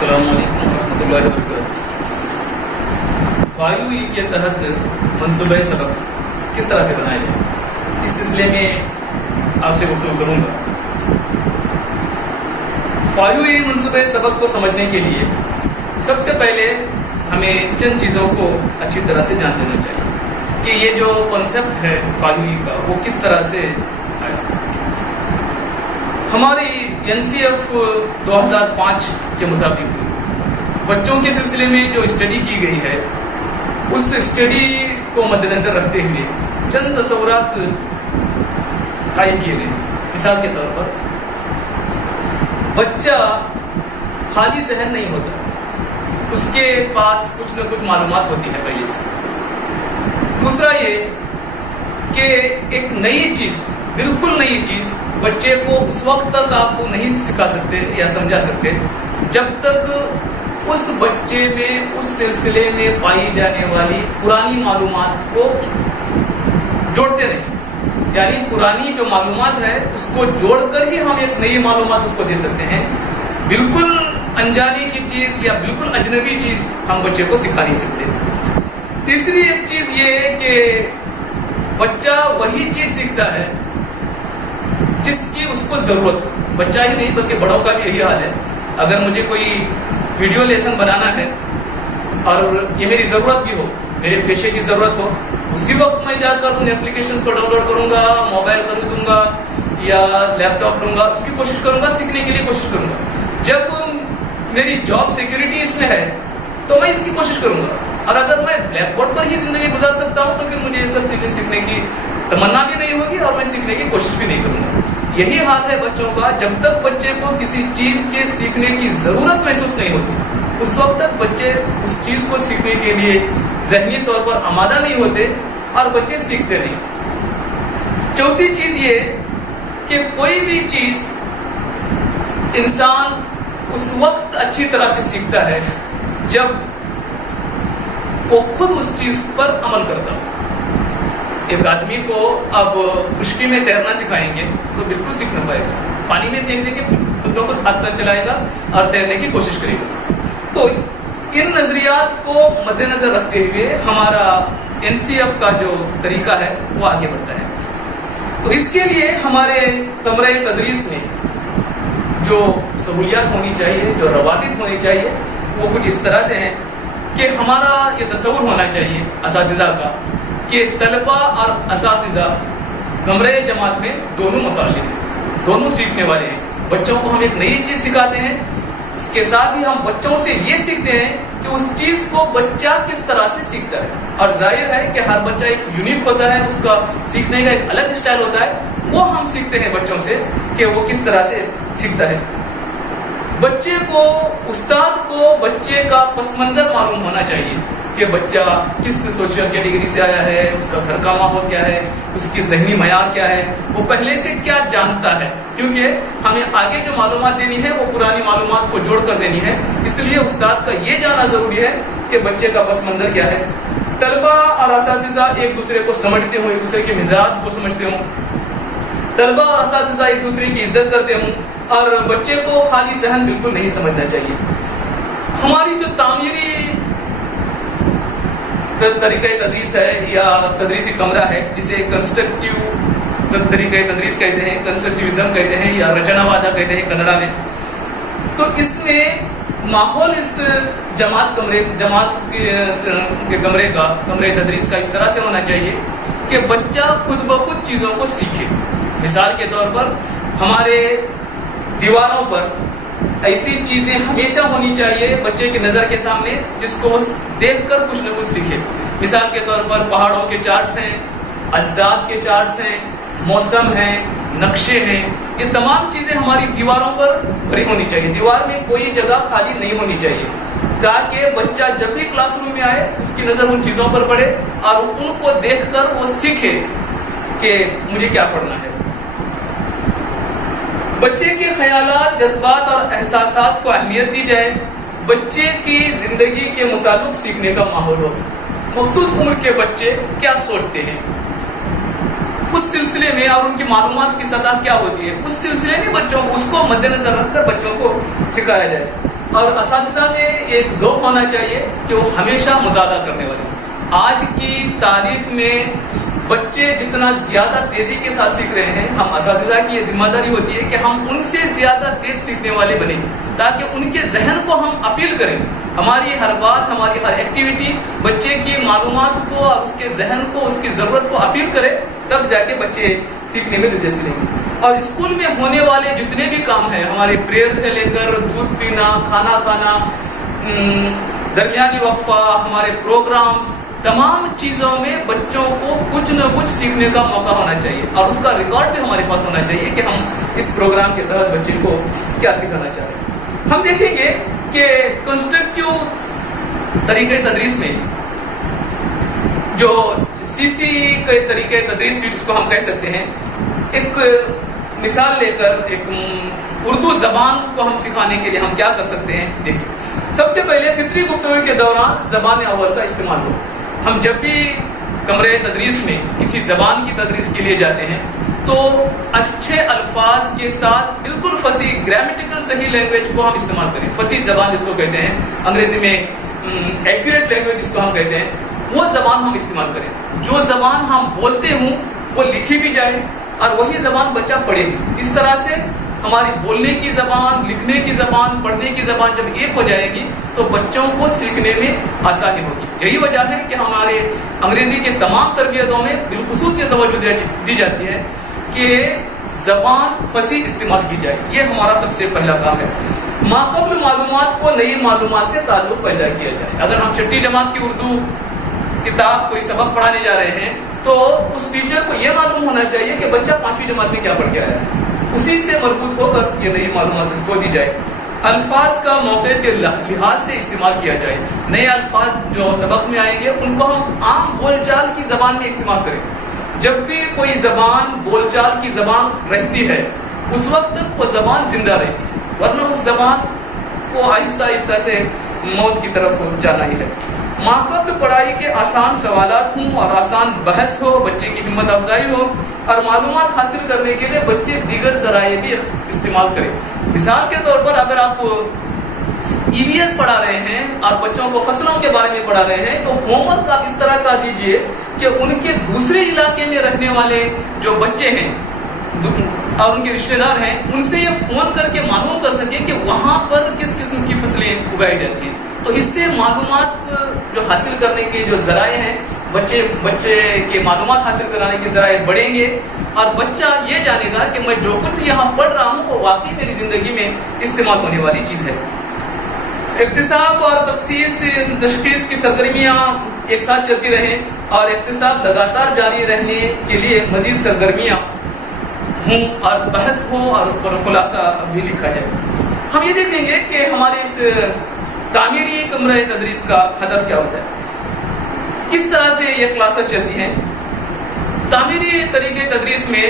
السلام علیکم ورحمۃ اللہ وبرکاتہ۔ فایو ای کے تحت منصوبہ سبق کس طرح سے بنایا جائے، اس سلسلے میں آپ سے گفتگو کروں گا۔ فایو ای منصوبہ سبق کو سمجھنے کے لیے سب سے پہلے ہمیں چند چیزوں کو اچھی طرح سے جان لینا چاہیے کہ یہ جو کنسیپٹ ہے فایو ای کا وہ کس طرح سے آیا۔ ہماری NCF 2005 کے مطابق بچوں کے سلسلے میں جو اسٹڈی کی گئی ہے، اس اسٹڈی کو مد نظر رکھتے ہوئے چند تصورات قائم کیے گئے۔ مثال کے طور پر بچہ خالی ذہن نہیں ہوتا، اس کے پاس کچھ نہ کچھ معلومات ہوتی ہے پہلے سے۔ دوسرا یہ کہ ایک نئی چیز، بالکل نئی چیز بچے کو اس وقت تک آپ نہیں سکھا سکتے یا سمجھا سکتے جب تک اس بچے میں اس سلسلے میں پائی جانے والی پرانی معلومات کو جوڑتے نہیں۔ یعنی پرانی جو معلومات ہے اس کو جوڑ کر ہی ہم ایک نئی معلومات اس کو دے سکتے ہیں۔ بالکل انجانی کی چیز یا بالکل اجنبی چیز ہم بچے کو سکھا نہیں سکتے۔ تیسری ایک چیز یہ ہے کہ بچہ وہی چیز سیکھتا ہے جس کی اس کو ضرورت ہو۔ بچہ ہی نہیں بلکہ بڑوں کا بھی یہی حال ہے۔ اگر مجھے کوئی ویڈیو لیسن بنانا ہے اور یہ میری ضرورت بھی ہو، میرے پیشے کی ضرورت ہو، اسی وقت میں جا کر ان اپلیکیشنز کو ڈاؤن لوڈ کروں گا، موبائل خریدوں گا یا لیپ ٹاپ لوں گا، اس کی کوشش کروں گا، سیکھنے کے لیے کوشش کروں گا۔ جب میری جاب سیکورٹی اس میں ہے تو میں اس کی کوشش کروں گا، اور اگر میں بلیک بورڈ پر ہی زندگی گزار سکتا ہوں تو پھر مجھے یہ سب چیزیں سیکھنے کی تمنا بھی نہیں ہوگی اور میں سیکھنے کی کوشش بھی نہیں کروں گا۔ یہی حال ہے بچوں کا۔ جب تک بچے کو کسی چیز کے سیکھنے کی ضرورت محسوس نہیں ہوتی، اس وقت تک بچے اس چیز کو سیکھنے کے لیے ذہنی طور پر آمادہ نہیں ہوتے اور بچے سیکھتے نہیں۔ چوتھی چیز یہ کہ کوئی بھی چیز انسان اس وقت اچھی طرح سے سیکھتا ہے جب وہ خود اس چیز پر عمل کرتا ہو۔ ایک آدمی کو اب خشکی میں تیرنا سکھائیں گے تو بالکل سیکھ نہ پائے گا۔ پانی میں پھینک دیں گے خود بخود ہاتھ تک چلائے گا اور تیرنے کی کوشش کرے گا۔ تو ان نظریات کو مد نظر رکھتے ہوئے ہمارا NCF کا جو طریقہ ہے وہ آگے بڑھتا ہے۔ تو اس کے لیے ہمارے کمرہ تدریس میں جو سہولیات ہونی چاہیے، جو روابط ہونی چاہیے، وہ کچھ اس طرح سے ہیں کہ ہمارا یہ تصور ہونا چاہیے اساتذہ کا کہ طلبہ اور اساتذہ کمرہ جماعت میں دونوں متعلق ہیں، دونوں سیکھنے والے ہیں۔ بچوں کو ہم ایک نئی چیز سکھاتے ہیں، اس کے ساتھ ہی ہم بچوں سے یہ سیکھتے ہیں کہ اس چیز کو بچہ کس طرح سے سیکھتا ہے۔ اور ظاہر ہے کہ ہر بچہ ایک یونیک ہوتا ہے، اس کا سیکھنے کا ایک الگ اسٹائل ہوتا ہے، وہ ہم سیکھتے ہیں بچوں سے کہ وہ کس طرح سے سیکھتا ہے۔ بچے کو، استاد کو بچے کا پس منظر معلوم ہونا چاہیے کہ بچہ کس سوشل کیٹیگری سے آیا ہے، اس کا گھر کا ماحول کیا ہے، اس کی ذہنی معیار کیا ہے، وہ پہلے سے کیا جانتا ہے، کیونکہ ہمیں آگے جو معلومات دینی ہے وہ پرانی معلومات کو جوڑ کر دینی ہے۔ اس لیے استاد کا یہ جاننا ضروری ہے کہ بچے کا پس منظر کیا ہے۔ طلبہ اور اساتذہ ایک دوسرے کو سمجھتے ہوں، ایک دوسرے کے مزاج کو سمجھتے ہوں، طلبہ اور اساتذہ ایک دوسرے کی عزت کرتے ہوں، اور بچے کو خالی ذہن بالکل نہیں سمجھنا چاہیے۔ ہماری جو تعمیری طریقہ تدریس ہے یا تدریسی کمرہ ہے، جسے کنسٹرکٹیو طریقہ تدریس کہتے ہیں، کنسٹرکٹیوزم کہتے ہیں یا رچنا وادا کہتے ہیں کنڑا میں، تو اس میں ماحول اس جماعت کے کمرے تدریس کا اس طرح سے ہونا چاہیے کہ بچہ خود بخود چیزوں کو سیکھے۔ مثال کے طور پر ہمارے دیواروں پر ایسی چیزیں ہمیشہ ہونی چاہیے بچے کی نظر کے سامنے جس کو وہ دیکھ کر کچھ نہ کچھ سیکھے۔ مثال کے طور پر پہاڑوں کے چارٹس ہیں، اجداد کے چارٹس ہیں، موسم ہیں، نقشے ہیں، یہ تمام چیزیں ہماری دیواروں پر بھری ہونی چاہیے۔ دیوار میں کوئی جگہ خالی نہیں ہونی چاہیے تاکہ بچہ جب بھی کلاس روم میں آئے اس کی نظر ان چیزوں پر پڑے اور ان کو دیکھ کر وہ سیکھے کہ مجھے کیا پڑھنا ہے۔ بچے کے خیالات، جذبات اور احساسات کو اہمیت دی جائے۔ بچے کی زندگی کے متعلق سیکھنے کا ماحول ہو۔ مخصوص عمر کے بچے کیا سوچتے ہیں، اس سلسلے میں اور ان کی معلومات کی سطح کیا ہوتی ہے، اس سلسلے میں بچوں کو اس کو مد نظر رکھ کر بچوں کو سکھایا جائے۔ اور اساتذہ میں ایک ذوق ہونا چاہیے کہ وہ ہمیشہ مطالعہ کرنے والے ہوں۔ آج کی تاریخ میں بچے جتنا زیادہ تیزی کے ساتھ سیکھ رہے ہیں، ہم اساتذہ کی یہ ذمہ داری ہوتی ہے کہ ہم ان سے زیادہ تیز سیکھنے والے بنیں تاکہ ان کے ذہن کو ہم اپیل کریں۔ ہماری ہر بات، ہماری ہر ایکٹیویٹی بچے کی معلومات کو اور اس کے ذہن کو، اس کی ضرورت کو اپیل کرے، تب جا کے بچے سیکھنے میں دلچسپی لیں گے۔ اور اسکول میں ہونے والے جتنے بھی کام ہیں، ہمارے پریئر سے لے کر دودھ پینا، کھانا کھانا، درمیانی وقفہ، ہمارے پروگرامز، تمام چیزوں میں بچوں کو کچھ نہ کچھ سیکھنے کا موقع ہونا چاہیے اور اس کا ریکارڈ بھی ہمارے پاس ہونا چاہیے کہ ہم اس پروگرام کے تحت بچے کو کیا سکھانا چاہ رہے ہیں۔ ہم دیکھیں گے کہ کنسٹرکٹیو طریقہ تدریس میں جو CC کے طریقہ تدریس بھی جس کو ہم کہہ سکتے ہیں، ایک مثال لے کر ایک اردو زبان کو ہم سکھانے کے لیے ہم کیا کر سکتے ہیں۔ دیکھیں، سب سے پہلے فطری گفتگو کے دوران زبان اول کا استعمال ہو۔ ہم جب بھی کمرے تدریس میں کسی زبان کی تدریس کے لیے جاتے ہیں تو اچھے الفاظ کے ساتھ بالکل فصیح گرامیٹیکل صحیح لینگویج کو ہم استعمال کریں۔ فصیح زبان جس کو کہتے ہیں، انگریزی میں ایکوریٹ لینگویج جس کو ہم کہتے ہیں، وہ زبان ہم استعمال کریں۔ جو زبان ہم بولتے ہوں وہ لکھی بھی جائے اور وہی زبان بچہ پڑھے بھی۔ اس طرح سے ہماری بولنے کی زبان، لکھنے کی زبان، پڑھنے کی زبان جب ایک ہو جائے گی تو بچوں کو سیکھنے میں آسانی ہوگی۔ یہی وجہ ہے کہ ہمارے انگریزی کے تمام تربیتوں میں بالخصوص یہ توجہ دی جاتی ہے کہ زبان فصیح استعمال کی جائے۔ یہ ہمارا سب سے پہلا کام ہے۔ ماقبل معلومات کو نئی معلومات سے تعلق پیدا کیا جائے۔ اگر ہم چھٹی جماعت کی اردو کتاب کوئی سبق پڑھانے جا رہے ہیں تو اس ٹیچر کو یہ معلوم ہونا چاہیے کہ بچہ 5ویں جماعت میں کیا پڑھ کے آیا ہے، اسی سے مربوط ہو کر یہ نئی معلومات اس کو دی جائے۔ الفاظ کا موقع کے لحاظ سے استعمال کیا جائے۔ نئے الفاظ جو سبق میں آئیں گے ان کو ہم عام بول چال کی زبان میں استعمال کریں۔ جب بھی کوئی زبان بول چال کی زبان رہتی ہے اس وقت تک وہ زبان زندہ رہتی ہے، ورنہ اس زبان کو آہستہ آہستہ سے موت کی طرف جانا ہی ہے۔ ماقبل پڑھائی کے آسان سوالات ہوں اور آسان بحث ہو، بچے کی ہمت افزائی ہو اور معلومات حاصل کرنے کے لیے بچے دیگر ذرائع بھی استعمال کریں۔ مثال کے طور پر اگر آپ EVS پڑھا رہے ہیں اور بچوں کو فصلوں کے بارے میں پڑھا رہے ہیں تو ہوم ورک آپ اس طرح کا دیجئے کہ ان کے دوسرے علاقے میں رہنے والے جو بچے ہیں اور ان کے رشتہ دار ہیں ان سے یہ فون کر کے معلوم کر سکیں کہ وہاں پر کس قسم کی فصلیں اگائی جاتی ہیں۔ تو اس سے معلومات جو حاصل کرنے کے جو ذرائع ہیں، بچے کے معلومات حاصل کرانے کے ذرائع بڑھیں گے اور بچہ یہ جانے گا کہ میں جو کچھ بھی یہاں پڑھ رہا ہوں وہ واقعی میری زندگی میں استعمال ہونے والی چیز ہے۔ اکتساب اور تشخیص کی سرگرمیاں ایک ساتھ چلتی رہیں اور اکتساب لگاتار جاری رہنے کے لیے مزید سرگرمیاں ہوں اور بحث ہو اور اس پر خلاصہ بھی لکھا جائے۔ ہم یہ دیکھیں گے کہ ہمارے اس تعمیری کمرہ تدریس کا ہدف کیا ہوتا ہے، کس طرح سے یہ کلاسز چلتی ہیں۔ تعمیری طریقے تدریس میں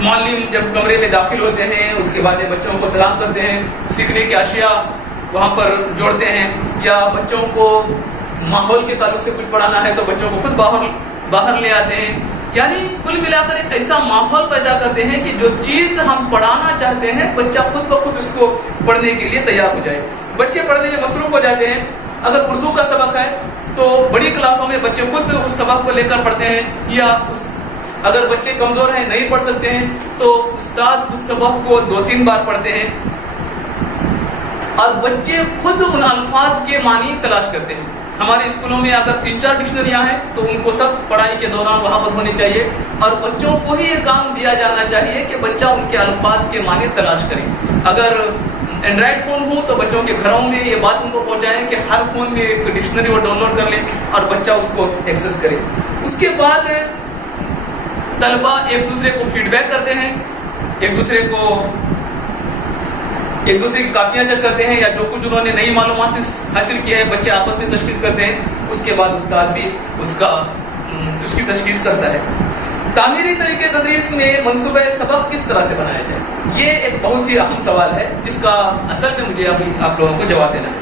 معلم جب کمرے میں داخل ہوتے ہیں اس کے بعد بچوں کو سلام کرتے ہیں، سیکھنے کے اشیاء وہاں پر جوڑتے ہیں، یا بچوں کو ماحول کے تعلق سے کچھ پڑھانا ہے تو بچوں کو خود باہر لے آتے ہیں، یعنی کل ملا کر ایک ایسا ماحول پیدا کرتے ہیں کہ جو چیز ہم پڑھانا چاہتے ہیں بچہ خود بخود اس کو پڑھنے کے لیے تیار ہو جائے۔ بچے پڑھنے میں مصروف ہو جاتے ہیں۔ اگر اردو کا سبق ہے تو بڑی کلاسوں میں بچے خود اس سبق کو لے کر پڑھتے ہیں، یا اگر بچے کمزور ہیں نہیں پڑھ سکتے ہیں تو استاد اس سبق کو 2-3 بار پڑھتے ہیں اور بچے خود ان الفاظ کے معنی تلاش کرتے ہیں۔ ہمارے اسکولوں میں اگر 3-4 ڈکشنریاں ہیں تو ان کو سب پڑھائی کے دوران وہاں پر ہونی چاہیے اور بچوں کو ہی یہ کام دیا جانا چاہیے کہ بچہ ان کے الفاظ کے معنی تلاش کرے۔ اگر اینڈرائڈ فون ہو تو بچوں کے گھروں میں یہ بات ان کو پہنچائیں کہ ہر فون میں ایک ڈکشنری وہ ڈاؤن لوڈ کر لیں اور بچہ اس کو ایکسس کرے۔ اس کے بعد طلبہ ایک دوسرے کو فیڈ بیک کرتے ہیں، ایک دوسرے کی کاپیاں چیک کرتے ہیں، یا جو کچھ انہوں نے نئی معلومات حاصل کیا ہے بچے آپس میں تشخیص کرتے ہیں۔ اس کے بعد استاد بھی اس کی تشخیص کرتا ہے۔ تعمیری طریقے تدریس میں منصوبہ سبق کس طرح سے بنایا جائے، یہ ایک بہت ہی اہم سوال ہے جس کا اصل میں مجھے ابھی آپ لوگوں کو جواب دینا ہے۔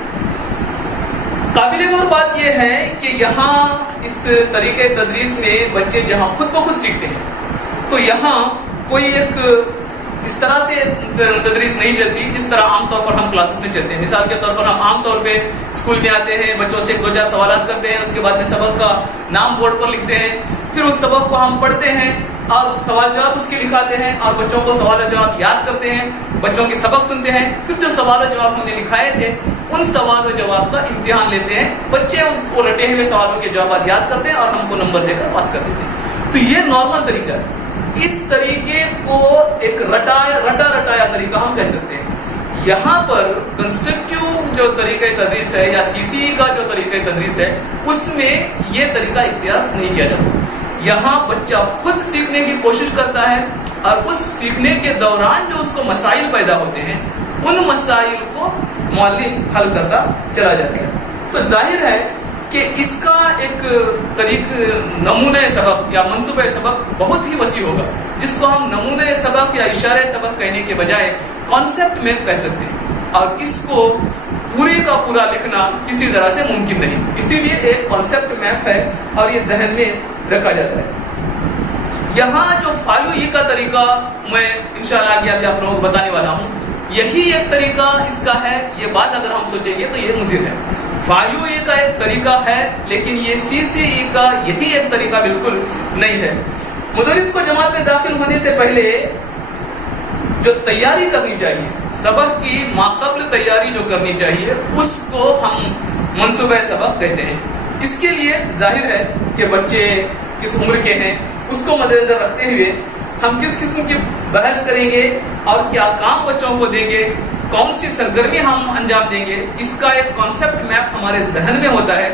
قابل غور بات یہ ہے کہ یہاں اس طریقے تدریس میں بچے جہاں خود بخود سیکھتے ہیں تو یہاں کوئی ایک اس طرح سے تدریس نہیں چلتی جس طرح عام طور پر ہم کلاسز میں چلتے ہیں. مثال کے طور پر ہم عام طور پہ اسکول میں آتے ہیں, بچوں سے 2-4 سوالات کرتے ہیں, اس کے بعد میں سبق کا نام بورڈ پر لکھتے ہیں, پھر اس سبق کو ہم پڑھتے ہیں اور سوال جواب اس کے لکھاتے ہیں اور بچوں کو سوال و جواب یاد کرتے ہیں, بچوں کے سبق سنتے ہیں, پھر جو سوال و جواب ہم نے لکھائے تھے ان سوال و جواب کا امتحان لیتے ہیں, بچے ان کو رٹے ہوئے سوالوں کے جوابات یاد کرتے ہیں اور ہم کو نمبر دے کر پاس کر دیتے ہیں. تو یہ نارمل طریقہ ہے. اس طریقے کو ایک رٹایا طریقہ ہم کہہ سکتے ہیں. یہاں پر کنسٹرکٹیو جو طریقہ تدریس ہے یا CCE کا جو طریقہ تدریس ہے اس میں یہ طریقہ اختیار نہیں کیا جاتا. یہاں بچہ خود سیکھنے کی کوشش کرتا ہے اور اس سیکھنے کے دوران جو اس کو مسائل پیدا ہوتے ہیں ان مسائل کو معلم حل کرتا چلا جاتا ہے. تو ظاہر ہے کہ اس کا ایک نمونہ سبق یا منصوبہ سبق بہت ہی وسیع ہوگا, جس کو ہم نمونہ سبق یا اشارہ سبق کہنے کے بجائے کانسیپٹ میپ کہہ سکتے ہیں, اور اس کو پورے کا پورا لکھنا کسی طرح سے ممکن نہیں. اسی لیے ایک کانسیپٹ میپ ہے اور یہ ذہن میں رکھا جاتا ہے. یہاں جو فالو ای کا طریقہ میں انشاءاللہ آگے ابھی آپ لوگوں کو بتانے والا ہوں, یہی ایک طریقہ اس کا ہے. یہ بات اگر ہم سوچیں گے تو یہ مضر ہے. فالو ای کا ایک طریقہ ہے لیکن یہ CCE کا یہی ایک طریقہ بالکل نہیں ہے. مدرس کو جماعت میں داخل ہونے سے پہلے جو تیاری کرنی چاہیے, سبق کی ماقبل تیاری جو کرنی چاہیے, اس کو ہم منصوبہ سبق کہتے ہیں. اس کے لیے ظاہر ہے کہ بچے کس عمر کے ہیں اس کو مد نظر رکھتے ہوئے ہم کس قسم کی بحث کریں گے اور کیا کام بچوں کو دیں گے, کون سی سرگرمی ہم انجام دیں گے, اس کا ایک کانسیپٹ میپ ہمارے ذہن میں ہوتا ہے.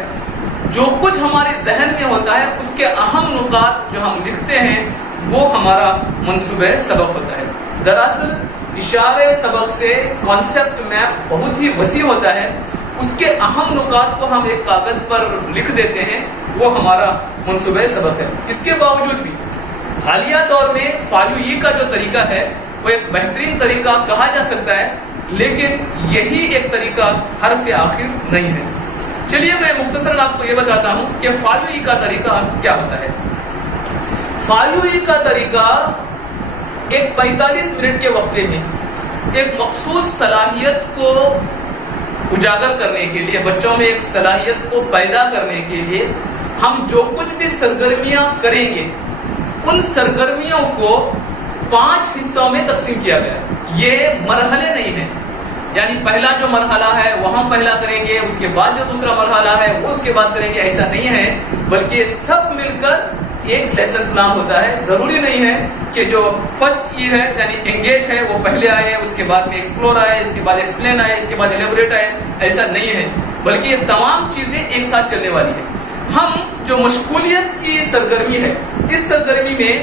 جو کچھ ہمارے ذہن میں ہوتا ہے اس کے اہم نکات جو ہم لکھتے ہیں وہ ہمارا منصوبہ سبق ہوتا ہے. دراصل اشارے سبق سے کانسیپٹ میپ بہت ہی وسیع ہوتا ہے, اس کے اہم نکات کو ہم ایک کاغذ پر لکھ دیتے ہیں, وہ ہمارا منصوبہ سبق ہے. اس کے باوجود بھی حالیہ دور میں فالو ای کا جو طریقہ ہے وہ ایک بہترین طریقہ کہا جا سکتا ہے, لیکن یہی ایک طریقہ حرف آخر نہیں ہے. چلیے میں مختصراً آپ کو یہ بتاتا ہوں کہ فالو ای کا طریقہ کیا ہوتا ہے. فالو ای کا طریقہ ایک 45 منٹ کے وقفے میں ایک مخصوص صلاحیت کو اجاگر کرنے کے لیے, بچوں میں ایک صلاحیت کو پیدا کرنے کے لیے ہم جو کچھ بھی سرگرمیاں کریں گے ان سرگرمیوں کو 5 حصوں میں تقسیم کیا گیا. یہ مرحلے نہیں ہیں, یعنی پہلا جو مرحلہ ہے وہ ہم پہلا کریں گے, اس کے بعد جو دوسرا مرحلہ ہے وہ اس کے بعد کریں گے, ایسا نہیں ہے, بلکہ سب مل کر ایک لیسن پلان ہوتا ہے. ضروری نہیں ہے کہ جو فرسٹ ای ہے یعنی انگیج ہے وہ پہلے آئے, اس کے بعد میں ایکسپلور آئے, اس کے بعد ایکسپلین آئے, اس کے بعد ایلیبوریٹ آئے, ایسا نہیں ہے, بلکہ یہ تمام چیزیں ایک ساتھ چلنے والی ہیں. ہم جو مشغولیت کی سرگرمی ہے اس سرگرمی میں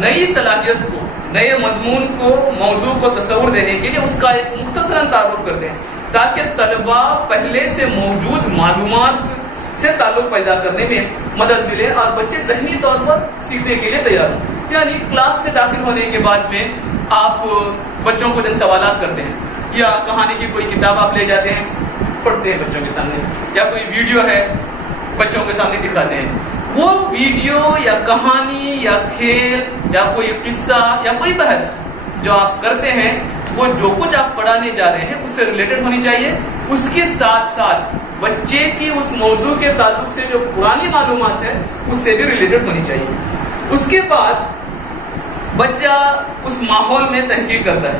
نئی صلاحیت کو, نئے مضمون کو, موضوع کو تصور دینے کے لیے اس کا ایک مختصراً تعارف کرتے ہیں تاکہ طلبہ پہلے سے موجود معلومات سے تعلق پیدا کرنے میں مدد ملے اور بچے ذہنی طور پر سیکھنے کے لیے تیار ہوں. یعنی کلاس میں داخل ہونے کے بعد میں آپ بچوں کو جن سوالات کرتے ہیں یا کہانی کی کوئی کتاب آپ لے جاتے ہیں, پڑھتے ہیں بچوں کے سامنے, یا کوئی ویڈیو ہے بچوں کے سامنے دکھاتے ہیں, وہ ویڈیو یا کہانی یا کھیل یا کوئی قصہ یا کوئی بحث جو آپ کرتے ہیں وہ جو کچھ آپ پڑھانے جا رہے ہیں اس سے ریلیٹڈ ہونی چاہیے. اس کے ساتھ ساتھ بچے کی اس موضوع کے تعلق سے جو پرانی معلومات ہے اس سے بھی ریلیٹڈ ہونی چاہیے. اس کے بعد بچہ اس ماحول میں تحقیق کرتا ہے.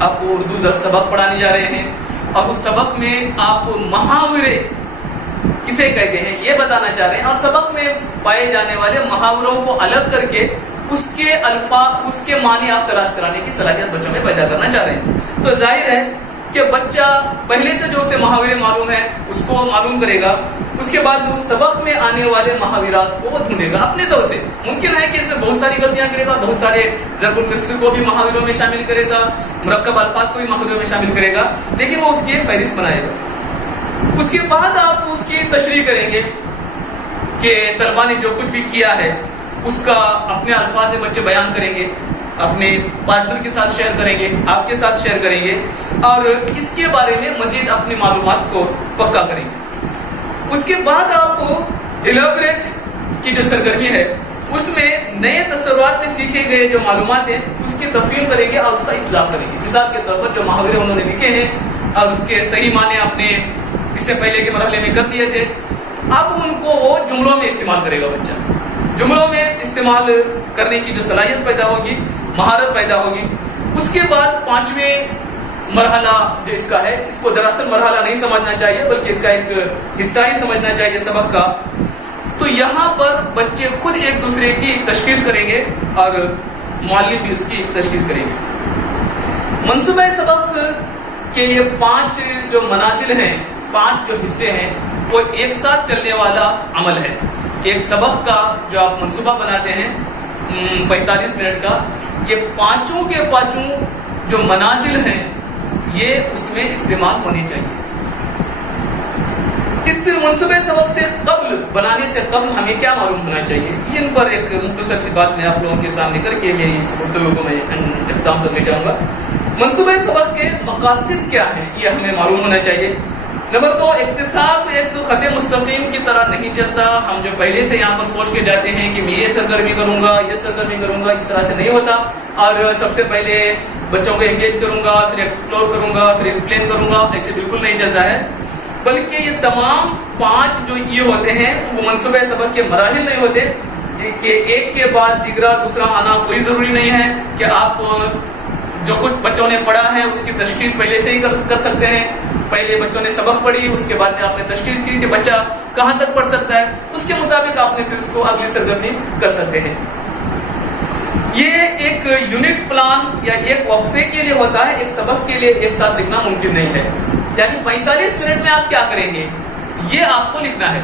آپ کو اردو سبق پڑھانے جا رہے ہیں اور اس سبق میں آپ محاورے کسے کہتے ہیں یہ بتانا چاہ رہے ہیں, اور سبق میں پائے جانے والے محاوروں کو الگ کر کے اس کے الفاظ, اس کے معنی آپ تلاش کرانے کی صلاحیت بچوں میں پیدا کرنا چاہ رہے ہیں. تو ظاہر ہے کہ بچہ پہلے سے جو اسے محاورے معلوم ہے اس کو معلوم کرے گا, اس کے بعد اس سبق میں آنے والے محاورات کو وہ ڈھونڈے گا اپنے طور سے. ممکن ہے کہ اس میں بہت ساری غلطیاں کرے گا, بہت سارے ضرب المثل کو بھی محاوروں میں شامل کرے گا, مرکب الفاظ کو بھی محاوروں میں شامل کرے گا, لیکن وہ اس کی ایک فہرست بنائے گا. اس کے بعد آپ اس کی تشریح کریں گے کہ طلبا نے جو کچھ بھی کیا ہے اس کا اپنے الفاظ میں بچے بیان کریں گے, اپنے پارٹنر کے ساتھ شیئر کریں گے, آپ کے ساتھ شیئر کریں گے, اور اس کے بارے میں مزید اپنی معلومات کو پکا کریں گے. اس کے بعد آپ ایلیبوریٹ کی جو سرگرمی ہے اس میں نئے تصورات میں سیکھے گئے جو معلومات ہیں اس کی تفہیم کریں گے اور اس کا اطلاق کریں گے. مثال کے طور پر جو محاورے انہوں نے لکھے ہیں اور اس کے صحیح معنی آپ نے اس سے پہلے کے مرحلے میں کر دیے تھے, اب ان کو وہ جملوں میں استعمال کرے گا بچہ. جملوں میں استعمال کرنے کی جو صلاحیت پیدا ہوگی, مہارت پیدا ہوگی. اس کے بعد 5ویں مرحلہ جو اس کا ہے, اس کو دراصل مرحلہ نہیں سمجھنا چاہیے بلکہ اس کا ایک حصہ ہی سمجھنا چاہیے سبق کا. تو یہاں پر بچے خود ایک دوسرے کی تشخیص کریں گے اور معلم بھی اس کی تشخیص کریں گے. منصوبہ سبق کے یہ 5 جو منازل ہیں, 5 جو حصے ہیں, وہ ایک ساتھ چلنے والا عمل ہے. ایک سبق کا جو آپ منصوبہ بناتے ہیں 45 منٹ کا, یہ 5 کے 5 جو منازل ہیں یہ اس میں استعمال ہونے چاہیے. اس منصوبے سبق سے قبل, بنانے سے قبل ہمیں کیا معلوم ہونا چاہیے, ان پر ایک مختصر سی بات میں آپ لوگوں کے سامنے کر کے میری اس گفتگو کو میں اختتام کرنے جاؤں گا. منصوبہ سبق کے مقاصد کیا ہیں یہ ہمیں معلوم ہونا چاہیے. نمبر 2, اقتصاد ایک تو خط مستقیم کی طرح نہیں چلتا. ہم جو پہلے سے یہاں پر سوچ کے جاتے ہیں کہ میں یہ سرگرمی کروں گا, یہ سرگرمی کروں گا, اس طرح سے نہیں ہوتا. اور سب سے پہلے بچوں کو انگیج کروں گا, پھر ایکسپلور کروں گا, پھر ایکسپلین کروں گا, ایسے بالکل نہیں چلتا ہے. بلکہ یہ تمام 5 جو یہ ہوتے ہیں وہ منصوبہ سبق کے مراحل نہیں ہوتے کہ ایک کے بعد دیگرا دوسرا آنا کوئی ضروری نہیں ہے کہ آپ جو کچھ بچوں نے پڑھا ہے اس کی تشخیص پہلے سے ہی کر سکتے ہیں. پہلے بچوں نے سبق پڑھی, اس کے بعد میں آپ نے تشخیص کی کہ بچہ کہاں تک پڑھ سکتا ہے, اس کے مطابق آپ نے پھر اس کو اگلی سرگرمی کر سکتے ہیں. یہ ایک یونٹ پلان یا ایک وقفے کے لیے ہوتا ہے, ایک سبق کے لیے ایک ساتھ لکھنا ممکن نہیں ہے. یعنی 45 منٹ میں آپ کیا کریں گے یہ آپ کو لکھنا ہے.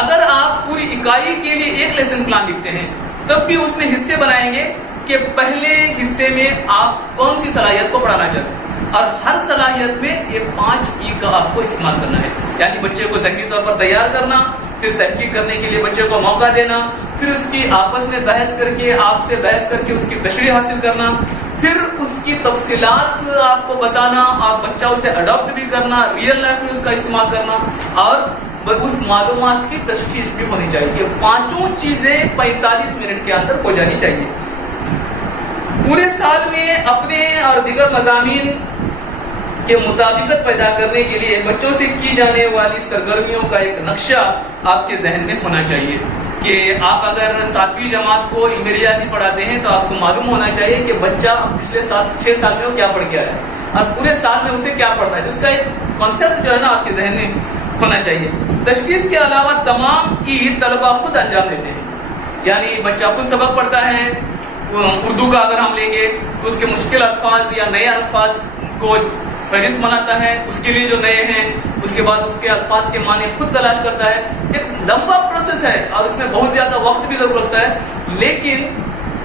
اگر آپ پوری اکائی کے لیے ایک لیسن پلان لکھتے ہیں تب بھی اس میں حصے بنائیں گے کہ پہلے حصے میں آپ کون سی صلاحیت کو پڑھانا چاہتے ہیں, اور ہر صلاحیت میں یہ 5 ای کا آپ کو استعمال کرنا ہے. یعنی بچے کو ذہنی طور پر تیار کرنا, پھر تحقیق کرنے کے لیے بچے کو موقع دینا, پھر اس کی آپس میں بحث کر کے, آپ سے بحث کر کے اس کی تشریح حاصل کرنا, پھر اس کی تفصیلات آپ کو بتانا اور بچہ اسے اڈاپٹ بھی کرنا, ریئل لائف میں اس کا استعمال کرنا, اور اس معلومات کی تشخیص بھی ہونی چاہیے. یہ 5 چیزیں 45 منٹ کے اندر ہو جانی چاہیے. پورے سال میں اپنے اور دیگر مضامین کے مطابقت پیدا کرنے کے لیے بچوں سے کی جانے والی سرگرمیوں کا ایک نقشہ آپ کے ذہن میں ہونا چاہیے. کہ آپ اگر 7ویں جماعت کو علم ریاضی پڑھاتے ہیں تو آپ کو معلوم ہونا چاہیے کہ بچہ پچھلے 6 سال میں وہ کیا پڑھ کے آیا ہے اور پورے سال میں اسے کیا پڑھنا ہے. اس کا ایک کانسیپٹ جو ہے نا آپ کے ذہن میں ہونا چاہیے. تشخیص کے علاوہ تمام ای طلبہ خود انجام دیتے ہیں. یعنی بچہ خود سبق پڑھتا ہے. اردو کا اگر ہم لیں گے تو اس کے مشکل الفاظ یا نئے الفاظ کو فہرست بناتا ہے, اس کے لیے جو نئے ہیں, اس کے بعد اس کے الفاظ کے معنی خود تلاش کرتا ہے. ایک لمبا پروسیس ہے اور اس میں بہت زیادہ وقت بھی ضرورت لگتا ہے, لیکن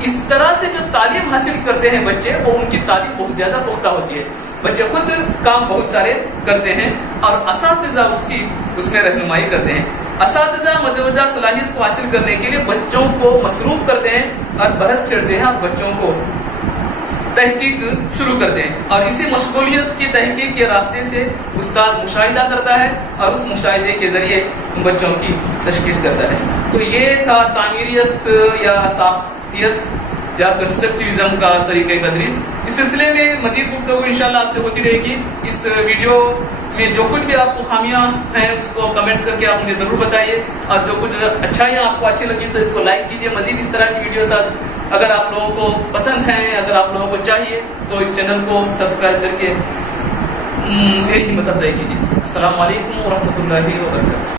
اس طرح سے جو تعلیم حاصل کرتے ہیں بچے, وہ ان کی تعلیم بہت زیادہ پختہ ہوتی ہے. بچے خود کام بہت سارے کرتے ہیں اور اساتذہ اس میں رہنمائی کرتے ہیں. اساتذہ متوجہ صلاحیت کو حاصل کرنے کے لیے بچوں کو مصروف کرتے ہیں اور بحث چھیڑتے ہیں اور بچوں کو تحقیق شروع کرتے ہیں. اور اسی مشغولیت کی تحقیق کے راستے سے استاد مشاہدہ کرتا ہے اور اس مشاہدے کے ذریعے بچوں کی تشخیص کرتا ہے. تو یہ تھا تعمیریت یا ساختیت یا کنسٹرکٹیوزم کا طریقہ تدریس. اس سلسلے میں مزید گفتگو انشاءاللہ آپ سے ہوتی رہے گی. اس ویڈیو میں جو کچھ بھی آپ کو خامیاں ہیں اس کو کمنٹ کر کے آپ مجھے ضرور بتائیے, اور جو کچھ اچھائیاں آپ کو اچھی لگی تو اس کو لائک کیجیے. مزید اس طرح کی ویڈیوز اگر آپ لوگوں کو پسند ہیں, اگر آپ لوگوں کو چاہیے تو اس چینل کو سبسکرائب کر کے میری ہمت افزائی کیجیے. السلام علیکم ورحمۃ اللہ وبرکاتہ.